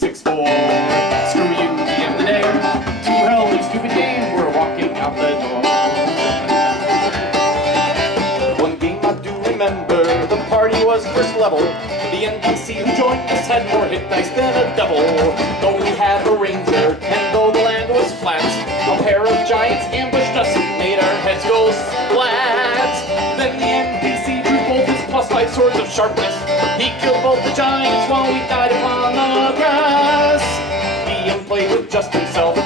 6-4. Screw you, the end of the day. To hell with stupid game, we're walking out the door. One game I do remember, the party was first level. The NPC who joined us had more hit dice than a double. Though we had a ranger, and though the land was flat, a pair of giants ambushed us, made our heads go splat. Then the NPC drew both his +5 swords of sharpness. He killed both the giants while we died upon the grass. He played with just himself.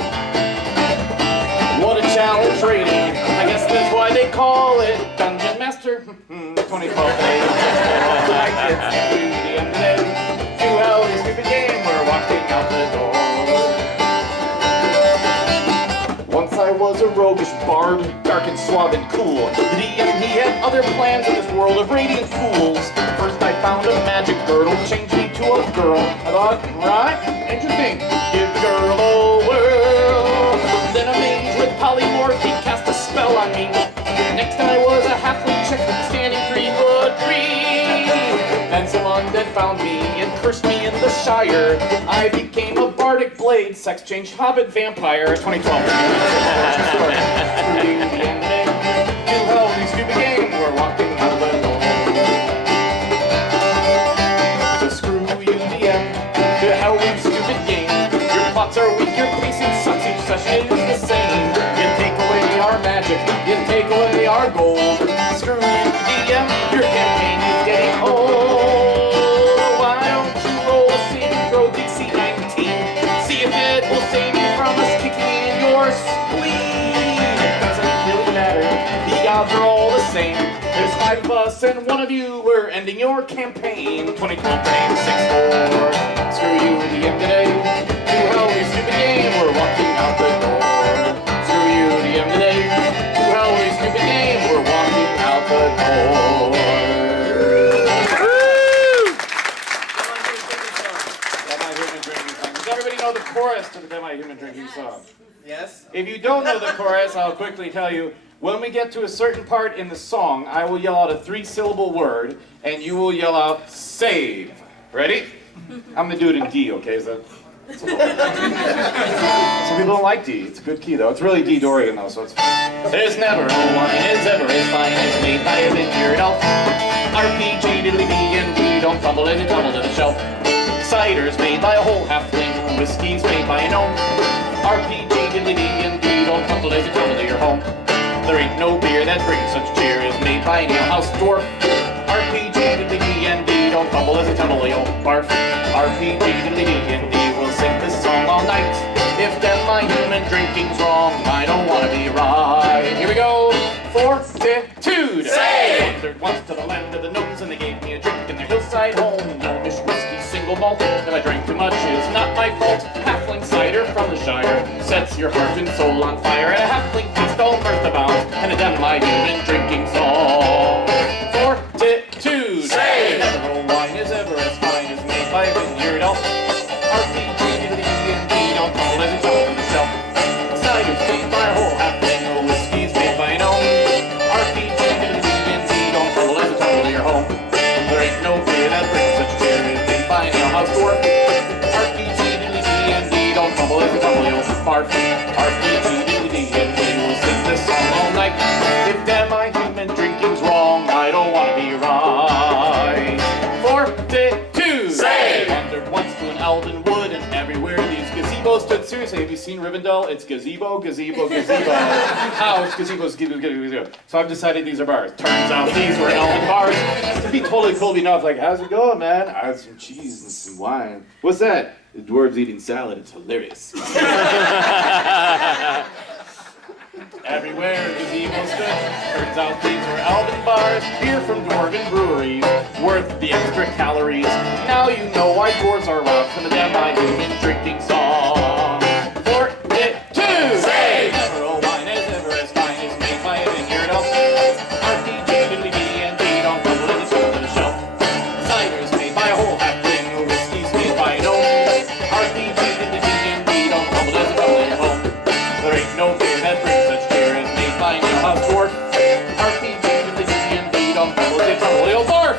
What a challenge rating. I guess that's why they call it Dungeon Master 2012 day. The end of the day. To hell with stupid game, we're walking out the door. Once I was a roguish bard, dark and suave and cool. The DM, he had other plans in this world of radiant fools. First I found a magic girdle, changed me to a girl. I thought, right, interesting, give the girl a whirl. Then a mage with polymorph, he cast a spell on me. Next I was a halfling chick standing 3'3". Then some undead found me and cursed me in the Shire. I became a Bardic blade, sex changed hobbit vampire. 2012. To hell with stupid game, we're walking out the door. So screw you DM, to hell with stupid game. Your plots are weak, your pacing sucks, each session is the same. You take away our magic, you take away our gold. Screw you DM, your campaign is getting old. Why don't you roll a saving throw DC 19? See if it will save you from us kicking in your spleen. It doesn't really matter, the odds are all the same. There's 5 of us and 1 of you, we're ending your campaign. 2012 frame 6-4. Screw you the end today. To hell with stupid game, we're walking out the door. Screw you the end today. To hell with stupid game, we're walking out the door. Does everybody know the chorus to the Semi-Human Drinking Song? Yes. If you don't know the chorus, I'll quickly tell you. When we get to a certain part in the song, I will yell out a 3-syllable word, and you will yell out, save. Ready? I'm going to do it in D, okay? Some people don't like D. It's a good key, though. It's really D Dorian, though, so it's... There's never a wine is ever as fine as made by a vineyard elf. RPG diddly dee and we don't fumble as you tumble to the shelf. Cider's made by a whole halfling. Whiskey's made by a gnome. RPG diddly dee and we don't fumble as you tumble to your home. There ain't no beer that brings such cheer as made by an alehouse dwarf. RPG diddly dee and D, don't fumble as a tumble you'll barf. RPG diddly dee and D, we'll sing this song all night. If then my human drinking's wrong, I don't wanna be right. Here we go. Fortitude. Say! Wandered once to the land of the gnomes and they gave me a drink in their hillside home. Gnomish whiskey, single malt. If I drank too much, it's not my fault. Halfling cider from the Shire sets your heart and soul on fire. And a halfling feast all mirth abounds, and a damn my human drinking song. Fortitude. Say! Never a wine is ever as fine as made by a vineyard elf. RPG D&D, don't tumble as you tumble to the shelf. Cider's made by a whole halfling, a whiskey's made by an gnome. RPG D&D, don't tumble as you tumble to your home. There ain't no beer that brings such cheer as made by an alehouse dwarf. RPG D&D, don't tumble as you tumble you'll barf. RPG D&D, we'll sing this song all night. If damn my human drinking's wrong, I don't wanna be right. Fortitude. Say! Wandered once to an elven wood, and everywhere these gazebos stood. Seriously, have you seen Rivendell? It's gazebo, gazebo, gazebo. How it's gazebo, gazebo, gazebo. So I've decided these are bars. Turns out these were elven bars. It'd be totally cool enough. Like, how's it going, man? I had some cheese and some wine. What's that? The dwarves eating salad. It's hilarious. Everywhere gazebo stood, turns out these were elven bars, beer from dwarven breweries, worth the extra calories. Now you know why dwarves are robbed from the Semi-Human Drinking Song. Fortitude! Say! Never a wine is ever as fine as made by a vineyard elf. RPG diddly dee and D, don't fumble as you tumble to the shelf. Cider's made by a whole halfling, whiskey's made by a gnome. RPG diddly dee and D, don't fumble as you tumble to your home. There ain't no beer that brings such cheer as made by an alehouse dwarf. RPG diddly dee and D, don't fumble as you tumble to your barf.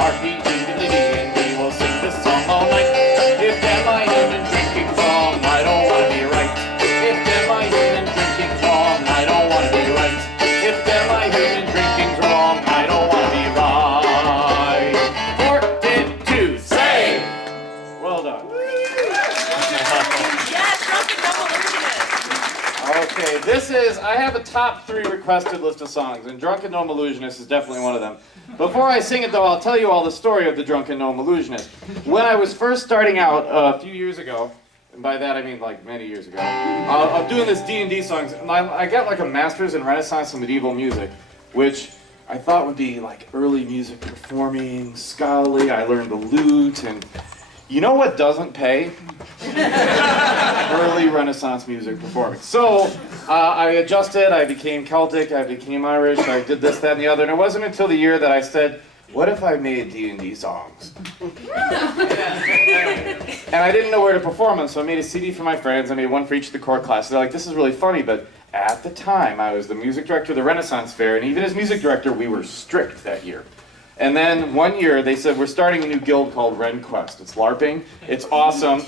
RPG diddly dee and D, we'll sing this song all night. If done. Yes, drunken gnome illusionist. Okay, I have a top 3 requested list of songs, and Drunken Gnome Illusionist is definitely one of them. Before I sing it though, I'll tell you all the story of the Drunken Gnome Illusionist. When I was first starting out a few years ago, and by that I mean like many years ago, I'm doing this D&D songs, and I got like a master's in Renaissance and medieval music, which I thought would be like early music performing, scholarly. I learned the lute, and you know what doesn't pay? Early Renaissance music performing. So I adjusted, I became Celtic, I became Irish, I did this, that, and the other, and it wasn't until the year that I said, what if I made D&D songs? And I didn't know where to perform them, so I made a CD for my friends. I made one for each of the core classes. They're like, this is really funny, but at the time, I was the music director of the Renaissance Fair, and even as music director, we were strict that year. And then one year, they said, we're starting a new guild called RenQuest. It's LARPing. It's awesome.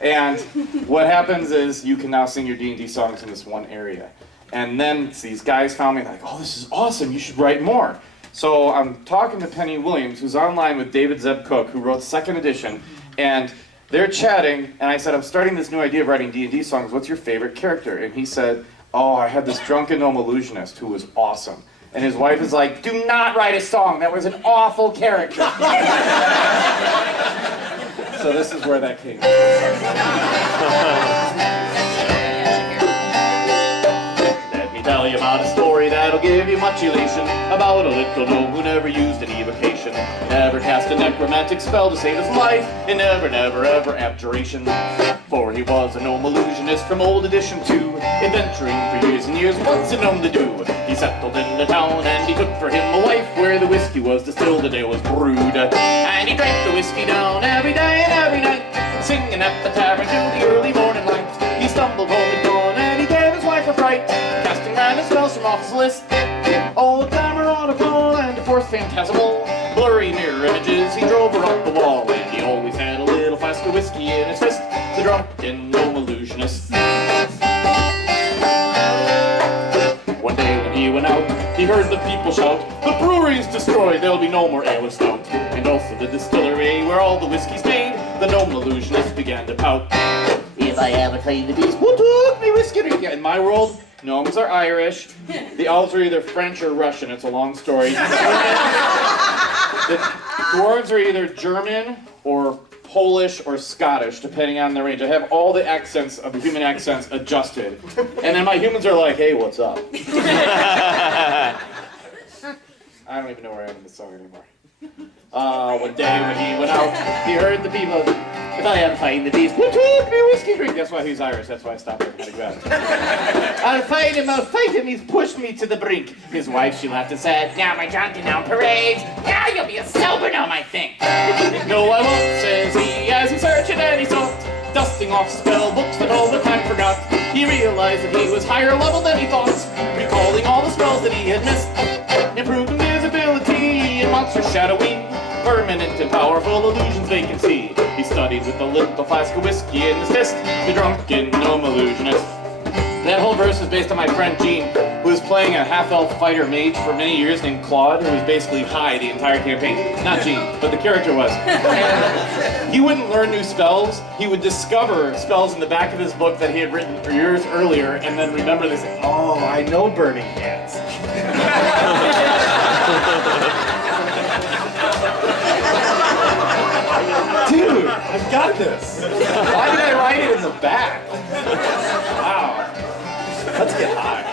And what happens is you can now sing your D&D songs in this one area. And then these guys found me like, oh, this is awesome. You should write more. So I'm talking to Penny Williams, who's online with David Zeb Cook, who wrote 2nd edition. And they're chatting, and I said, I'm starting this new idea of writing D&D songs. What's your favorite character? And he said, oh, I had this drunken gnome illusionist who was awesome. And his wife is like, do not write a song. That was an awful character. So this is where that came from. Let me tell you about a story that'll give you much elation about a little gnome who never used any evocation, never cast a necromantic spell to save his life, and never, never, ever abjuration. For he was a gnome illusionist from old edition 2, adventuring for years and years, what's a gnome to do? He settled in the town and he took for him a wife where the whiskey was distilled and it was brewed. And he drank the whiskey down every day and every night, singing at the tavern till the early morning light. He stumbled home at dawn and he gave his wife a fright, casting random spells from off his list. Old timer on a pole and a fourth phantasmal, blurry mirror images, he drove her up the wall. And he always had a little flask of whiskey in his fist, the drunken gnome illusionist. One day when he went out, he heard the people shout, the brewery's destroyed, there'll be no more ale or stout. And also the distillery where all the whiskey's made, the gnome illusionist began to pout. If I ever claim the beast, who took me whiskey? In my world, gnomes are Irish, the elves are either French or Russian, it's a long story. The dwarves are either German or Polish or Scottish, depending on their range. I have all the accents of the human accents adjusted. And then my humans are like, hey, what's up? I don't even know where I am in the song anymore. One day when he went out, he heard the people, if I ever find the beast, who took me whiskey drink? That's why he's Irish, that's why I stopped there and had to grab it. I'll fight him, he's pushed me to the brink. His wife, she laughed and said, now my drunken gnome parades, now you'll be a sober gnome, I think. No, I won't, says he, as he searched and he sought, dusting off spell books that all the time forgot. He realized that he was higher level than he thought, recalling all the spells that he had missed. Improved invisibility and monster shadowing, permanent and powerful illusions they can see. He studied with a little flask of whiskey in his fist, the drunken gnome illusionist. That whole verse is based on my friend Gene, who was playing a half-elf fighter mage for many years named Claude, who was basically high the entire campaign. Not Gene, but the character was. And he wouldn't learn new spells. He would discover spells in the back of his book that he had written years earlier, and then remember this. Oh, I know burning hands. Dude, I've got this. Why did I write it in the back? Wow. Let's get high.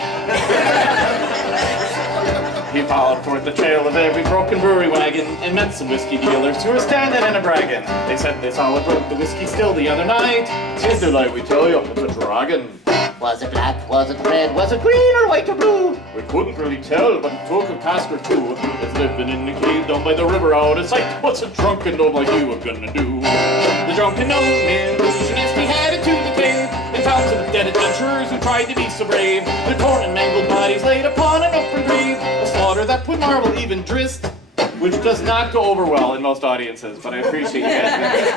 He followed forth the trail of every broken brewery wagon and met some whiskey dealers who were standing in a bragging. They said they saw what broke the whiskey still the other night. Tis the light we tell you, it's a dragon. Was it black? Was it red? Was it green or white or blue? We couldn't really tell, but it took a cask or two. It's living in the cave down by the river out of sight. What's a drunken gnome like you gonna do? The drunken gnome illusionist, he headed to the cave and found some dead adventurers who tried to be so brave. Their torn and mangled bodies laid upon an upper grave, a slaughter that would marvel even Drist, which does not go over well in most audiences, but I appreciate you guys.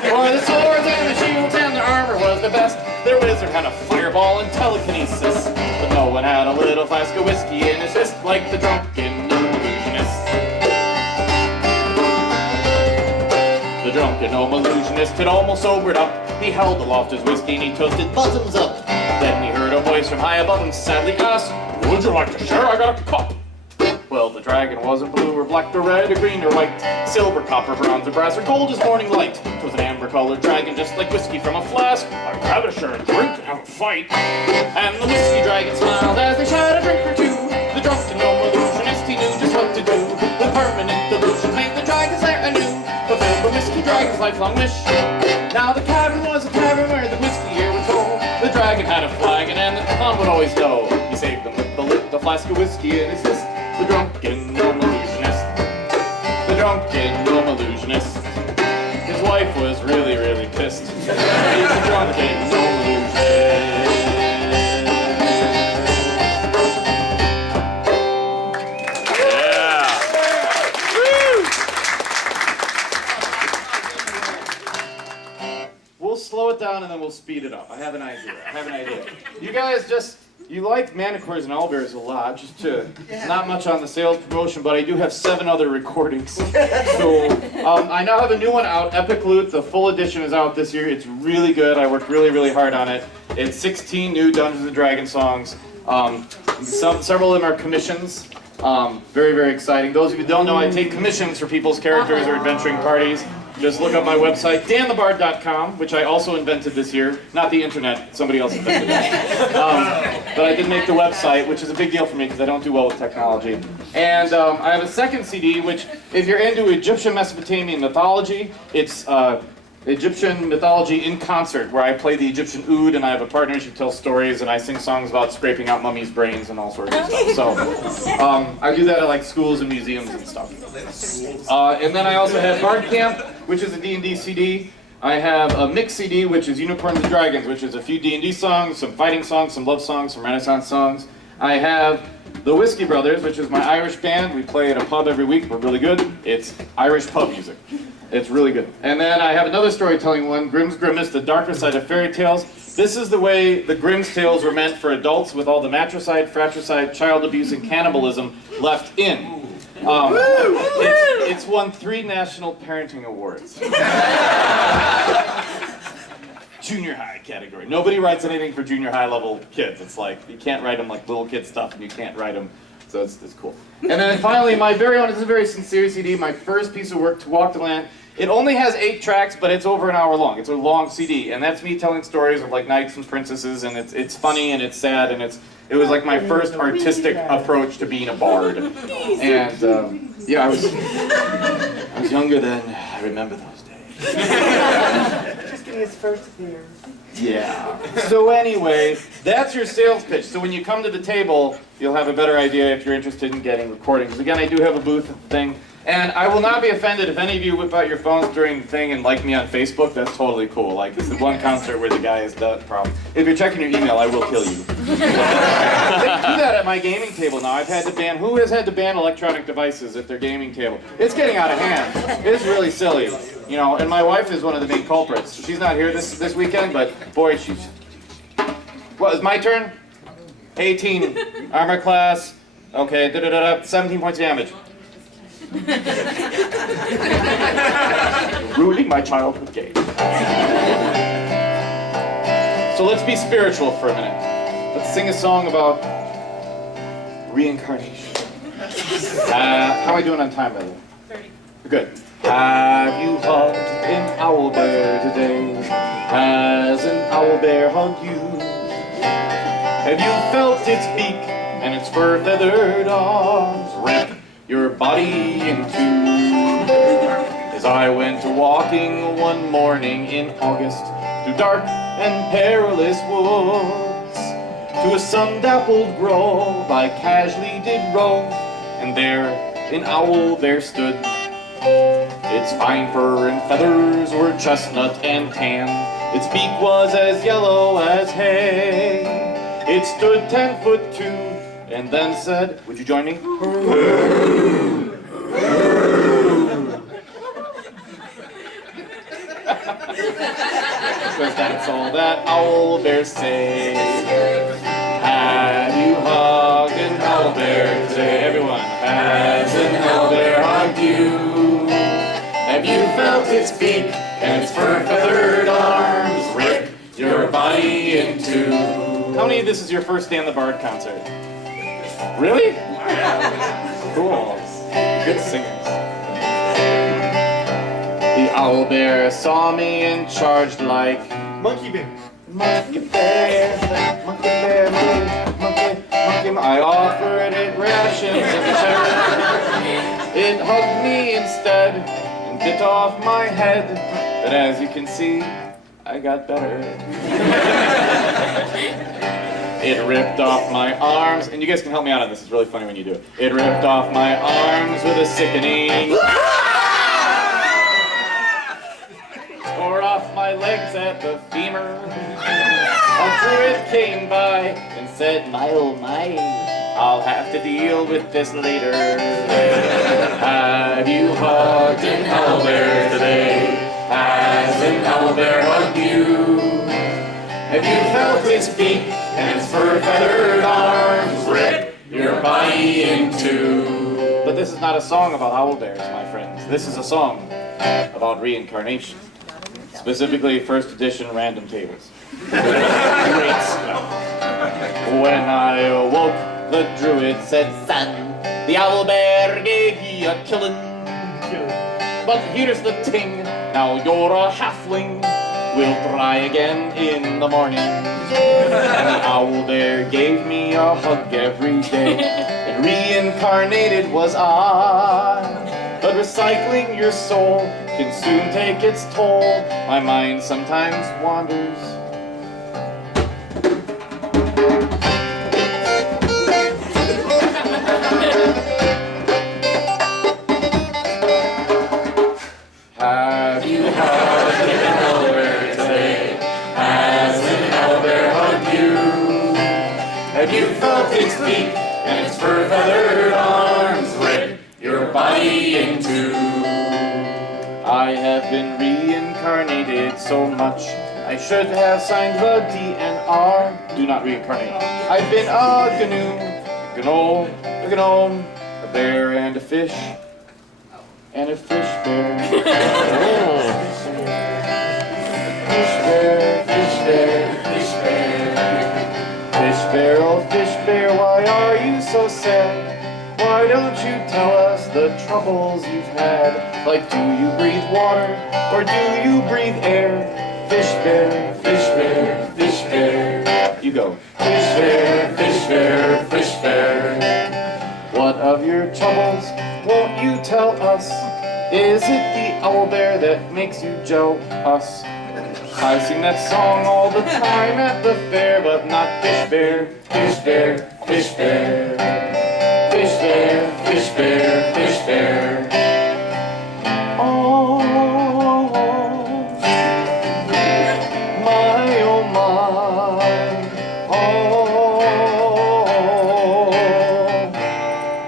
For the swords and the shields and the armor was the best. Their wizard had a fireball and telekinesis, but no one had a little flask of whiskey in his fist like the drunken illusionist. The drunken drunken gnome illusionist had almost sobered up. He held aloft his whiskey and he toasted bottoms up. Then he heard a voice from high above him sadly ask, "Would you like to share? I got a cup." Well, the dragon wasn't blue or black or red or green or white, silver, copper, bronze or brass or gold as morning light. 'Twas an amber-colored dragon just like whiskey from a flask. "I'd rather share a drink than have a fight." And the whiskey dragon smiled as they shared a drink or two. The drunken gnome illusionist, he knew just what to do. The permanent illusion made the dragon's lair anew, fulfilled the whiskey dragon's lifelong wish. Now the cavern was a cavern where the whiskey here was sold. The dragon had a flagon and the clown would always know. He saved them with the lid, the flask of whiskey in his fist. The drunken gnome illusionist. The drunken gnome illusionist. His wife was really, really pissed. He's a drunken gnome illusionist. Yeah. Woo! We'll slow it down and then we'll speed it up. I have an idea. You guys you like Manicores and Owlbears a lot, not much on the sales promotion, but I do have 7 other recordings. So I now have a new one out, Epic Loot. The full edition is out this year. It's really good. I worked really, really hard on it. It's 16 new Dungeons & Dragons songs. Several of them are commissions. Very, very exciting. Those of you who don't know, I take commissions for people's characters or adventuring parties. Just look up my website, danthebard.com, which I also invented this year. Not the internet, somebody else invented it. But I did make the website, which is a big deal for me because I don't do well with technology. And I have a second CD, which if you're into Egyptian Mesopotamian mythology, it's Egyptian mythology in concert, where I play the Egyptian oud and I have a partner, she tells stories, and I sing songs about scraping out mummies' brains and all sorts of stuff. So I do that at like schools and museums and stuff. And then I also have Bard Camp, which is a D&D CD. I have a mix CD, which is Unicorns and Dragons, which is a few D&D songs, some fighting songs, some love songs, some Renaissance songs. I have the Whiskey Brothers, which is my Irish band. We play at a pub every week. We're really good. It's Irish pub music. It's really good. And then I have another storytelling one, Grimm's Grimace, The Darker Side of Fairy Tales. This is the way the Grimm's tales were meant for adults, with all the matricide, fratricide, child abuse, and cannibalism left in. It's won 3 national parenting awards. Junior high category. Nobody writes anything for junior high level kids. It's like, you can't write them like little kid stuff, and you can't write them. So it's cool. And then finally, my very own, this is a very sincere CD, my first piece of work, To Walk the Land. It only has 8 tracks, but it's over an hour long. It's a long CD, and that's me telling stories of like knights and princesses, and it's funny and it's sad, and it was like my first artistic approach to being a bard. And yeah, I was younger then. I remember those days. Just getting his first appearance. Yeah. So anyway, that's your sales pitch. So when you come to the table, you'll have a better idea if you're interested in getting recordings. Again, I do have a booth thing. And I will not be offended if any of you whip out your phones during the thing and like me on Facebook. That's totally cool. Like, it's the one concert where the guy is the problem. If you're checking your email, I will kill you. They do that at my gaming table now. I've had to ban, who has had to ban electronic devices at their gaming table? It's getting out of hand. It's really silly. You know, and my wife is one of the main culprits. She's not here this weekend, but boy, she's... What, is my turn? 18, armor class, okay, 17 points of damage. Ruining my childhood game. So let's be spiritual for a minute. Let's sing a song about reincarnation. How are we doing on time, by the way? 30. Good. Have you hugged an owl bear today? Has an owl bear hugged you? Have you felt its beak and its fur-feathered arms rip your body in two? As I went walking one morning in August through dark and perilous woods, to a sun-dappled grove I casually did rove, and there an owl there stood. Its fine fur and feathers were chestnut and tan. Its beak was as yellow as hay. It stood 10 foot 2 and then said, would you join me? Because that's all that owl bears say. Have you hugged an owl bear today? Everyone, has an owl bear hugged you? Have you felt its beak and its fur-feathered arms rip your body in two. How many of this is your first day on the Bard concert? Really? Cool. Good singers. The owlbear saw me and charged like Monkey bear. monkey bear, monkey bear, monkey. I offered it rations and cherries. It hugged me instead and bit off my head. But as you can see, I got better. It ripped off my arms, and you guys can help me out on this. It's really funny when you do it. It ripped off my arms with a sickening. Tore off my legs at the femur. A druid came by and said, my oh my, I'll have to deal with this later. Have you hugged an owlbear today? Has an owlbear hugged you? Have you felt its beak and its fur-feathered arms rip your body in two? But this is not a song about owlbears, my friends. This is a song about reincarnation. Specifically, first edition random tables. Great stuff. When I awoke, the druid said, son, the owlbear gave ye a killing. But here's the ting, now you're a halfling. We'll try again in the morning. And the owlbear gave me a hug every day. And reincarnated was I. But recycling your soul can soon take its toll. My mind sometimes wanders. Have you hugged an owlbear today? Has an owlbear hugged you? Have you felt its beak and its fur-feathered arms rip your body in two? I have been reincarnated so much, I should have signed the DNR. Do not reincarnate. I've been a gnome, a bear and a fish. And a fish bear. Fish bear, fish bear, fish bear. Fish bear, oh fish bear, why are you so sad? Why don't you tell us the troubles you've had? Like, do you breathe water, or do you breathe air? Fish bear, fish bear, fish bear. You go. Fish bear, fish bear, fish bear. What of your troubles won't you tell us? Is it the owlbear that makes you jealous? I sing that song all the time at the fair, but not fish bear, fish bear, fish bear. Fish bear, fish bear, fish bear. Oh, my, oh my. Oh,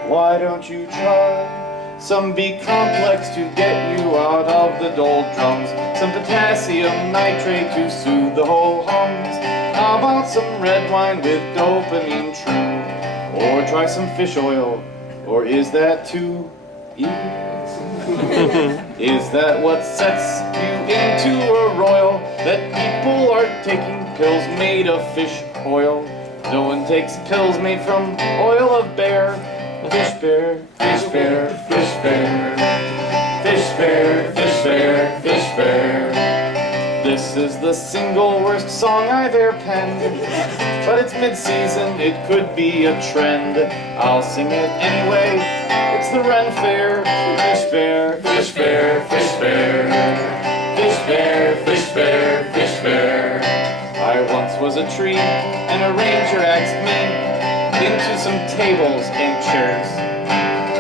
why don't you try some B complex to get you out of the doldrums? Some potassium nitrate to soothe the whole hums. How about some red wine with dopamine true? Or try some fish oil, or is that too easy? Is that what sets you into a royal? That people are taking pills made of fish oil? No one takes pills made from oil of bear. Fish bear, fish bear, fish bear. Fish bear, fish bear, fish bear. This is the single worst song I've ever penned. But it's mid-season, it could be a trend. I'll sing it anyway, it's the Ren Fair. Fish bear, fish bear, fish bear. Fish bear, fish bear, fish bear. I once was a tree, and a ranger asked me into some tables and chairs.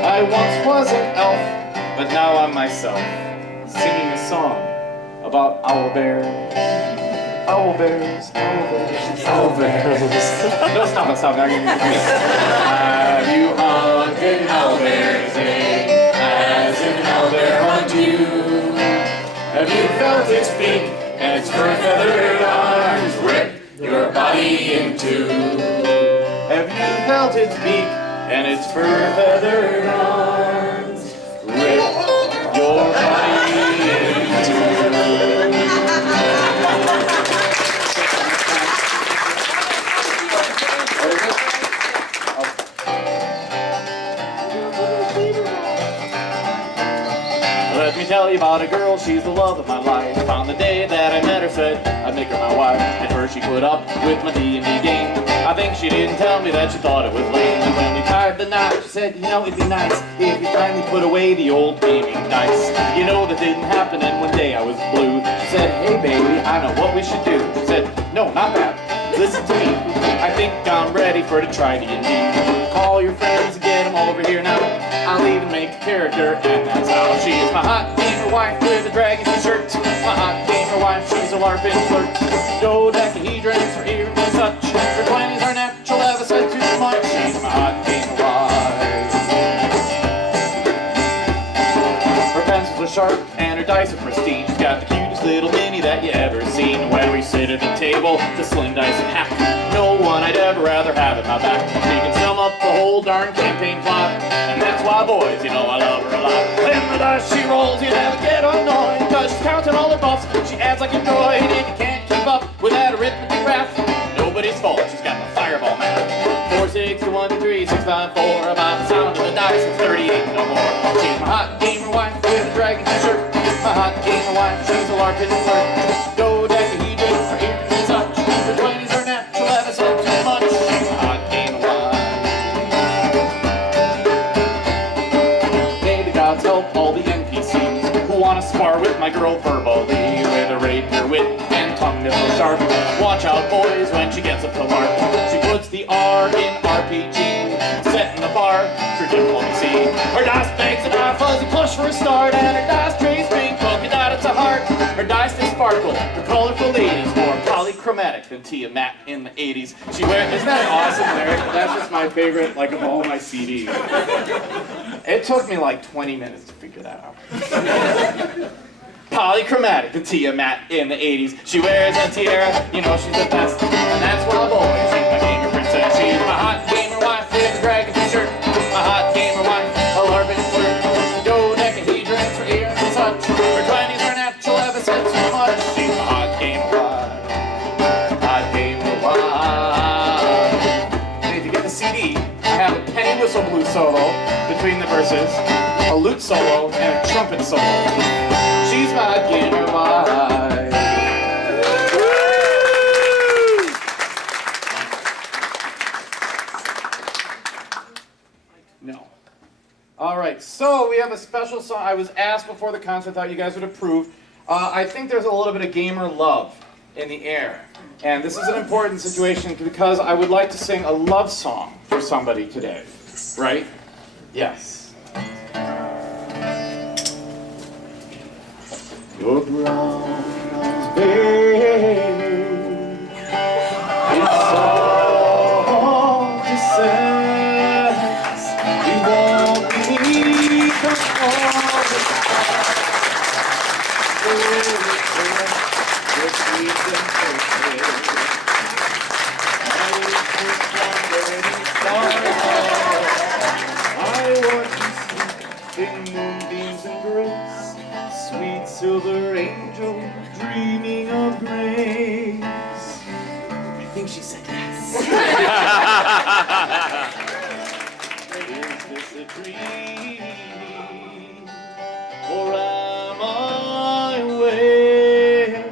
I once was an elf, but now I'm myself, singing a song about owlbears. Owlbears, owlbears, owlbears. No, stop, stop. Now you're gonna have you hugged an owlbear today? Has an owlbear hugged you? Have you felt its beak and its fur-feathered arms rip your body in two? Have you felt its beak and its fur-feathered arms rip your body in two? she's the love of my life. On the day that I met her, said I'd make her my wife. At first she put up with my D&D game. I think she didn't tell me that she thought it was lame. And when we tied the knot, she said, you know, it'd be nice if you finally put away the old gaming dice. You know, that didn't happen, and one day I was blue. She said, hey baby, I know what we should do. She said, no, not that. Listen to me. I think I'm ready for to try D&D. Call your friends and get them over here now. I'll even make a character, and that's how she is. My hot gamer wife with a dragon t-shirt. My hot gamer wife, she's a LARPing flirt. Dodecahedrons her ear and such. Her 20s are natural, ever said too much. She's my hot gamer wife. Her pencils are sharp and her dice are pristine. She's got the cutest little mini that you ever seen. When we sit at the table, the sling dice and hack. No one I'd ever rather have at my back. She can sum up the whole darn campaign plot, and that's why, boys, you know I love her a lot. When the dice she rolls, you never get annoyed, cause she's counting all her buffs. She adds like a droid, and you can't keep up with that arithmetic graph. Nobody's fault, she's got the fireball math. 4, 6, 2, 1, 2, 3, 6, 5, 4. About the sound of the dice, it's 38, no more. She's my hot gamer wife with a dragon t-shirt. My hot gamer wife, she's a LARPing flirt. Dodecahedron for ears and such. Her 20s are natural, ever said too much. She's my hot gamer wife. May the gods help all the NPCs who want to spar with my girl verbally, with a rapier wit and tongue that's so sharp. Watch out, boys, when she gets up to LARP. She puts the R in RPG, setting the bar for diplomacy. Her dice bags a die fuzzy plush for a start, and her dice trays pink polka dot at the heart. Her dice they sparkle, her colorful ladies more polychromatic than Tiamat in the 80s. She wears, isn't that an awesome lyric? That's just my favorite, like, of all my CDs. It took me like 20 minutes to figure that out. Polychromatic, the Tiamat in the 80s. She wears a tiara, you know she's the best. And that's why, boys, she's my gamer princess. She's my hot gamer wife with a dragon t-shirt. My hot gamer wife, a LARPing flirt. Dodecahedrons for ears and such. Her 20s are natural, ever said too much. She's my hot gamer wife. Hot gamer wife. And if you get the CD, I have a penny whistle blues solo between the verses, a lute solo, and a trumpet solo. She's my gamer wife. No. All right, so we have a special song. I was asked before the concert, I thought you guys would approve. I think there's a little bit of gamer love in the air. And this is an important situation because I would like to sing a love song for somebody today. Right? Yes. Your brown eyes, babe, it's all the sense. You want me to fall the sweet and perfect. I want to see in moonbeams and grace. Sweet silver angel dreaming of grace. I think she said yes. Is this a dream? Or am I awake?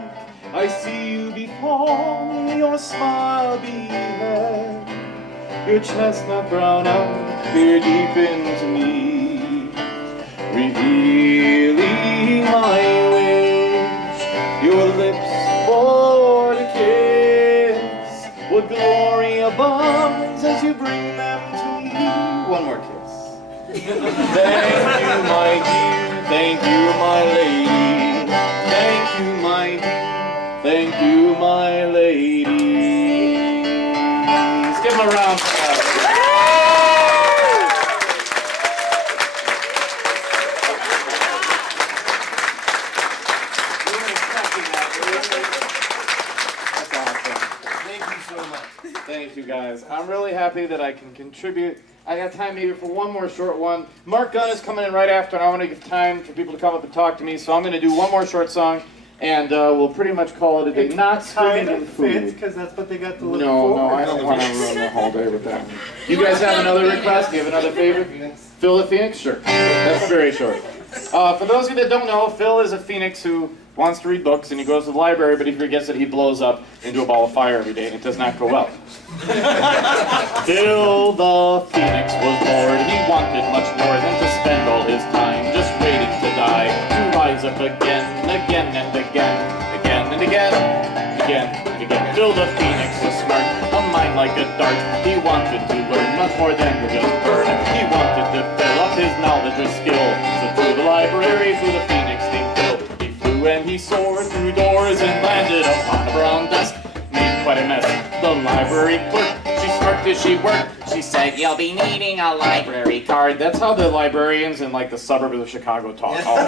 I see you before me, your smile beheld, your chestnut brown eyes peer deep into me, revealing my wish, your lips for to kiss. What glory abounds as you bring them to me. One more kiss. Thank you, my dear. Thank you, my lady. Thank you, my dear. Thank you, my lady. Let's give them a round for that. Thank you guys. I'm really happy that I can contribute. I got time maybe for one more short one. Mark Gunn is coming in right after, and I want to give time for people to come up and talk to me, so I'm going to do one more short song, and we'll pretty much call it a day. Not screaming in food. Because that's what they got to look No, for. I don't want to ruin the whole day with that. You guys have another request? Do you have another favorite? Phil the Phoenix? Sure. That's very short. For those of you that don't know, Phil is a phoenix who wants to read books, and he goes to the library, but he forgets that he blows up into a ball of fire every day, and it does not go well. Phil the phoenix was bored, and he wanted much more than to spend all his time just waiting to die, to rise up again, again and again, again and again, again and again. Phil the phoenix was smart, a mind like a dart. He wanted to learn much more than to just burn. He wanted to fill up his knowledge with skill. So to the library flew the phoenix named Phil. He flew and he soared through doors and landed upon a brown desk. Made quite a mess. The library clerk, she smirked as she worked. She said, "You'll be needing a library card." That's how the librarians in like the suburbs of Chicago talk. You'll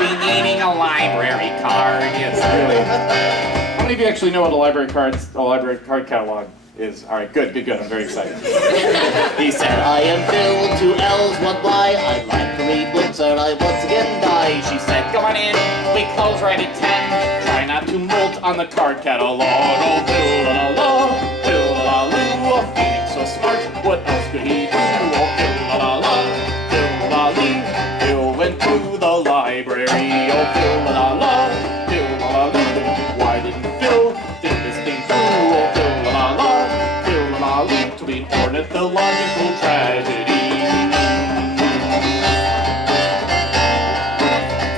be needing a library card. It's really. How many of you actually know what a library card catalog is? All right, good. I'm very excited. He said, "I am Phil, 2 L's, 1 Y. I like to read books or I once again die." She said, "Come on in, we close right at 10. Try not to molt on the card catalog." Oh, Phil-la-la-la, Phil-la-la-loo, a phoenix so smart, what else could he do? Oh, Phil-la-la-la, Phil-la-la-lee, Phil went to the library. Oh, Phil-la-la-la, Phil-la-la-loo, why didn't Phil think this thing through? Oh, Phil-la-la-la, Phil-la-la-lee, to be an ornithological tragedy.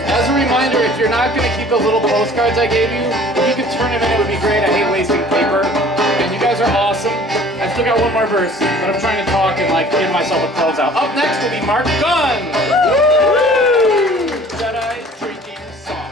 As a reminder, if you're not going to keep those little postcards I gave you, if you could turn them in, it would be great. I hate wasting paper. And you guys are awesome. I still got one more verse, but I'm trying to talk and like give myself a close out. Up next will be Mark Gunn. Jedi drinking song.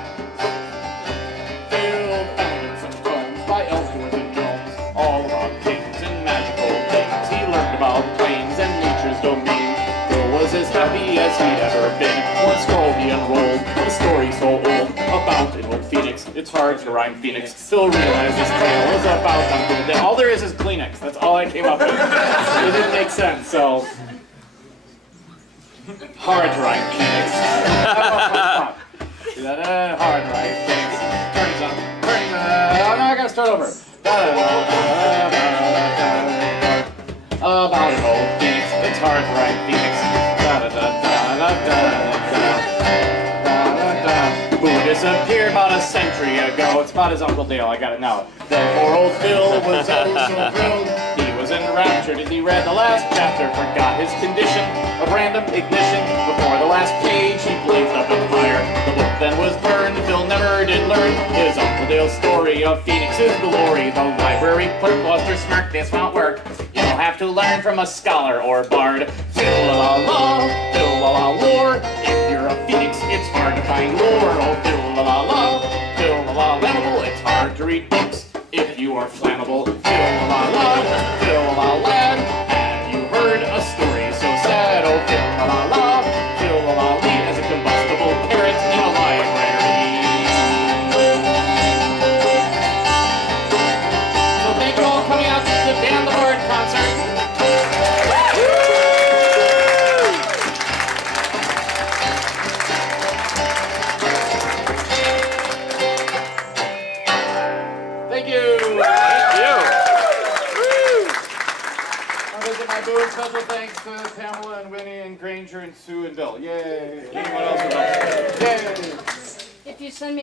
Phil founded some tomes by elves, dwarves, and gnomes, all about kings and magical things. He learned about planes and nature's domain. Phil was as happy as he'd ever been. One scroll he unrolled, a story so old about an old phoenix. It's hard to rhyme phoenix. Phil realized his tale was about Uncle Dan. All there is Kleenex. That's all I came up with. It didn't make sense, so hard to rhyme phoenix. See that? Hard to rhyme phoenix. Turning on. Oh no, I gotta start over. About an old phoenix. It's hard to rhyme phoenix. Who disappeared about a century ago. It's about his Uncle Dale, I got it now. The poor old Phil was oh so thrilled. He was enraptured as he read the last chapter, forgot his condition of random ignition. Before the last page, he blazed up in fire. The book then was burned. Phil never did learn his Uncle Dale's story of Phoenix's glory. The library clerk lost her smirk. This won't work. You'll have to learn from a scholar or bard. Phil-la-la-la, Phil-la-la-lore. If you're a phoenix, it's hard to find lore. Oh, Phil-la-la-la, Phil-la-la-la. It's hard to read books if you are flammable. Phil-la-la-la, Phil-la-la-lad. Have you heard a story so sad? Oh, Phil-la-la-la, Phil-la-la-lee, as a combustible parrot in a library. So thank you all for coming out to the Dan the Bard concert. Thank you. Special thanks to Pamela and Winnie and Granger and Sue and Bill. Yay. Anyone else would like to? Yay. If you send me